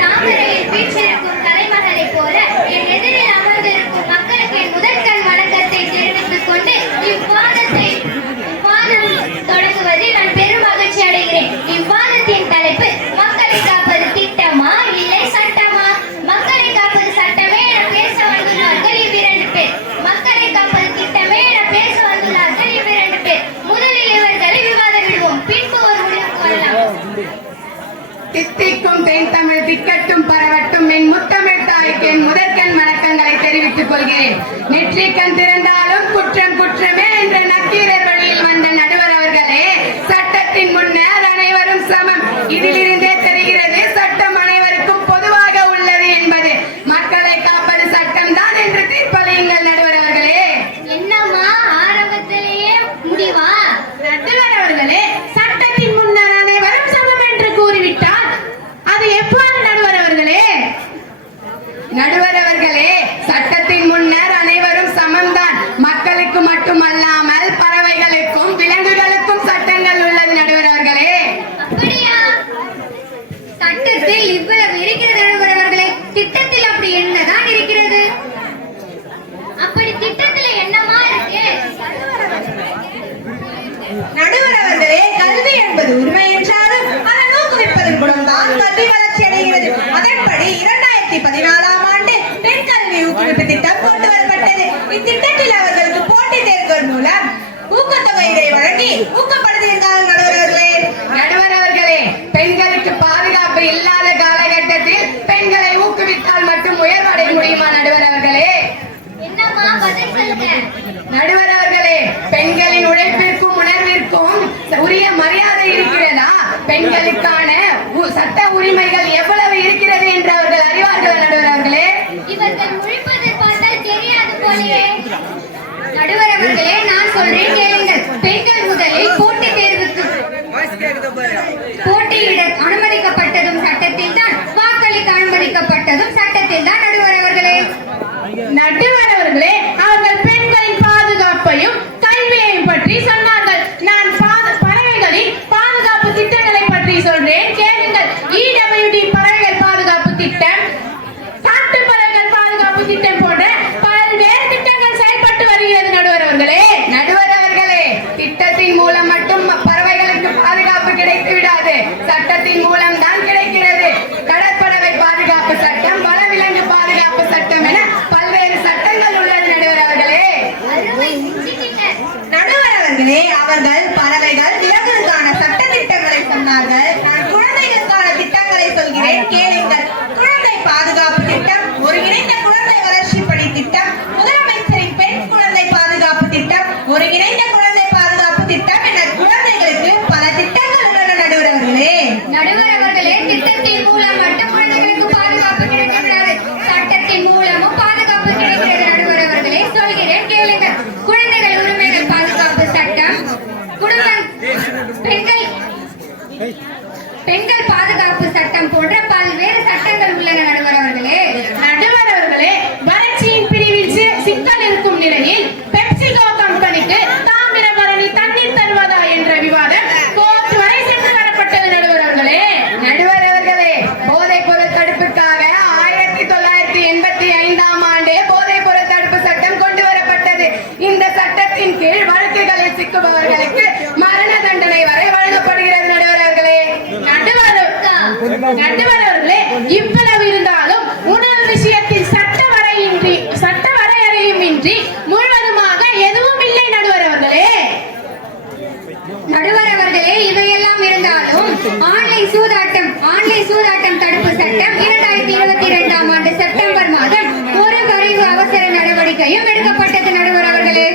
தாமரையில் வீற்றிருக்கும் தலைமகளை போல என் எதிரில் அமர்ந்திருக்கும் மக்களுக்கு என் முதற்கண் வணக்கத்தை தெரிவித்துக் கொண்டு இவ்வாதம் தொடங்குவதில் நான் பெரும் மகிழ்ச்சி அடைகிறேன். இவ்வாதத்தின் தலைப்பு மக்களை காப்பது திட்டமா இல்லை சட்டமா? மக்களை காப்பது சட்டமே என பேச வந்துள்ளார்கள் இவ்விரண்டு பேர். மக்களை காப்பது திட்டமே என பேச வந்துள்ளார்கள் இவ்விரண்டு பேர். முதலில் இவர்களை விவாதம் விடுவோம், பின்பு ஒரு முடிவுக்கு வரலாம். தித்திக்கும் தேன் தமிழ் திக்கட்டும் பரவட்டும் என் முத்தமிழ் தாய்க்கு என் முதற்கண் வணக்கங்களை தெரிவித்துக் கொள்கிறேன். நெற்றிக்கண் திறந்தாலும் குற்றம் குற்றமே என்ற நக்கீரர் வழியில் வந்த நடுவர் அவர்களே, சட்டத்தின் முன்னர் அனைவரும் சமம். இதிலிருந்தே தெரிகிறது சட்டம் அனைவருக்கும் பொதுவாக உள்ளது என்பது. மக்களை காப்பது சட்டம் தான் என்று தீர்ப்பளியுங்கள் நடுவர் அவர்களே. என்னம்மா ஆரம்பத்திலேயே முடிவா? நடுவர் அவர்களே, சட்டத்தின் முன்னர் அனைவரும் சமம் என்று கூறிவிட்டால் அது எப்போது நடுவர் அவர்களே? நடுவர் அவர்களே, சட்டத்தின் முன்னர் அனைவரும் சமம்தான். மக்களுக்கு மட்டுமல்லாமல் பறவைகளுக்கும் விலங்குகளுக்கும் சட்டங்கள் உள்ளது நடுவர் அவர்களே. அப்படியா? சட்டத்தில் இவ்வளவு இருக்கிறது நடுவர் அவர்களே. திட்டத்தில் அப்படி என்னதான் இருக்கிறது? அப்படி திட்டத்தில் என்னமா இருக்கு? நடுவர் அவர்களே, கல்வி என்பது உரிமை என்றாலும் அதன் ஊக்குவிப்பதன் மூலம்தான் கல்வி வளர்ச்சி அடைகிறது. அதன்படி 2014ஆம் ஆண்டு பெண் கல்வி ஊக்குவிப்பு திட்டம் கொண்டு வரப்பட்டது. இத்திட்டத்தில் அவர்களுக்கு போட்டித் தேர்வுகள் மூலம் ஊக்கத்தொகையை வழங்கி ஊக்கப்படுத்தியிருக்கார்கள் நடுவர் அவர்களே. நடுவர் அவர்களே, பெண்களுக்கு பாதுகாப்பு இல்லாத காலகட்டத்தில் பெண்களை ஊக்குவித்தால் மட்டும் உயர்வடைய முடியுமா நடுவர் அவர்களே? என்னம்மா பதில் சொல்லுங்க. நடுவர் அவர்களே, பெண்களின் உழைப்பிற்கும் உணர்விற்கும் உரிய மரியாதை இருக்கிறதா? பெண்களுக்கான சட்ட உரிமைகள் எவ்வளவு இருக்கிறது என்று அவர்கள் அறிவார்கள் நடுவர் அவர்களே. இவர்கள் முழிப்பதை பார்த்தால் தெரியாது போலயே. நடுவர் அவர்களே, நான் சொல்றேன் கேளுங்கள். பெண்கள் முதலில் போட்டித் தேர்வுக்கு போட்டியிட அனுமதிக்கப்பட்டதும் சட்டத்தில் தான், வாக்களிக்க அனுமதிக்கப்பட்டதும் சட்டத்தில் தான் நடுவர் அவர்களே. நடுவர் அவர்களே, அவர்கள் பெண்களின் பாதுகாப்பையும் கல்வியையும் பற்றி சொன்னார்கள். நான் பறவைகளின் பாதுகாப்பு திட்டங்களை பற்றி சொல்றேன் கேளுங்கள். EWD பறவைகள் பாதுகாப்பு திட்டம், காட்டு பறவைகள் பாதுகாப்பு திட்டம் போன்ற பல்வேறு திட்டங்கள் செயல்பட்டு வருகிறது நடுவர் அவர்களே. நடுவர் அவர்களே, திட்டத்தின் மூலம் மட்டும் பறவைகளுக்கு பாதுகாப்பு கிடைத்து விடாது, சட்டத்தின் மூலம் தான் கிடைக்கிறது. கடற்பறவை பாதுகாப்பு சட்டம், வனவிலங்கு பாதுகாப்பு சட்டம் என பல்வேறு சட்டங்கள் உள்ளது நடுவர் அவர்களே. நடுவர் அவர்களே, அவர்கள் பறவைகள் விலங்குகளுக்கான சட்ட திட்டங்களை சொன்னார்கள். நான் குழந்தைகளுக்கான திட்டங்களை சொல்கிறேன் கேளுங்கள். குழந்தை பாதுகாப்பு திட்டம், ஒருங்கிணைந்த குழந்தை வளர்ச்சி பணி திட்டம், முதலமைச்சரின் பெண் குழந்தை பாதுகாப்பு திட்டம், ஒருங்கிணைந்த குழந்தை பாதுகாப்பு திட்டம் என குழந்தைகளுக்கு பல திட்டங்கள் உள்ளன நடுவர் அவர்களே. நடுவர் அவர்களே, திட்டத்தின் மூலம் மட்டும் குழந்தைகளுக்கு பாதுகாப்பு கிடைக்கிறது, சட்டத்தின் மூலமும் பாதுகாப்பு கிடைக்கிறது நடுவர் அவர்களே. சொல்கிறேன் கேளுங்கள். குழந்தைகள் உரிமைகள் பாதுகாப்பு சட்டம், பெண்கள் பாதுகாப்பு சட்டம் போன்ற பல்வேறு சட்டங்கள் உள்ளன நடுவர் அவர்களே. நடுவர் அவர்களே, வறட்சியின் பிரிவில் சிக்கல் இருக்கும் நிலையில் பெப்சிகோ கம்பெனிக்கு தாமிரபரணி தண்ணீர் தருவதா என்ற விவாதம் கோர்ட் வரை சென்று வரப்பட்டது நடுவர் அவர்களே. நடுவர் அவர்களே, போதைப் பொருள் தடுப்புக்காக 1985ஆம் ஆண்டே போதைப் பொருள் தடுப்பு சட்டம் கொண்டு வரப்பட்டது. இந்த சட்டத்தின் கீழ் வழக்குகளில் சிக்குபவர்களுக்கு மரண தண்டனை வரை வழங்கப்படுகிறது நடுவர் அவர்களே. நடுவர் அவர்களே, இவ்வளவு இருந்தாலும் உணவு விஷயத்தில் சட்ட வரையறையும் இன்றி முழுவதுமாக எதுவும் இல்லை நடுவர் அவர்களே. நடுவர் அவர்களே, இவையெல்லாம் இருந்தாலும் ஆன்லைன் சூதாட்டம் தடுப்பு சட்டம் 2022ஆம் ஆண்டு செப்டம்பர் மாதம் ஒரு வரைவு அவசர நடவடிக்கையும் எடுக்கப்பட்டது நடுவர் அவர்களே.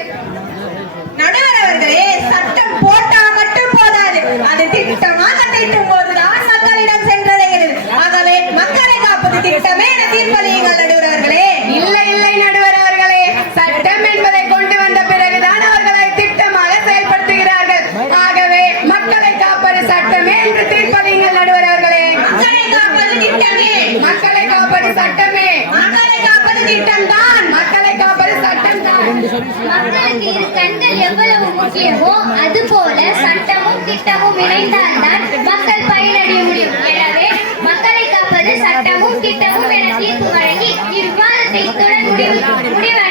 நடுவர் அவர்களே, சட்டம் போட்டா மட்டும் போதாது, அது திட்டமாக தீட்டும் போதுதான் மக்களிடம் சென்றடைகிறது. ஆகவே மக்களை காப்பது திட்டமே என தீர்ப்பளியுங்கள் நடுவர் அவர்களே. இல்லை நடுவர் அவர்களே, சட்டம் என்பதை கொண்டு வந்த பிறகுதான் அவர்களை திட்டமாக செயல்படுத்துகிறார்கள். ஆகவே மக்களை காப்பது சட்டமே என்று தீர்ப்பளியுங்கள் நடுவர் அவர்களே. மக்களை காப்பது திட்டமே, மக்களை காப்பது சட்டமே, மக்களை காப்பது திட்டம்தான், மக்களை காப்பது சட்டம்தான். மக்களுக்கு இரு கண்கள் எவ்வளவு முக்கியமோ அதுபோல சட்டமும் திட்டமும் இணைந்தால்தான் மக்கள் பயனடைய முடியும். எனவே மக்கள் இத்துடன் முடிவடைகிறது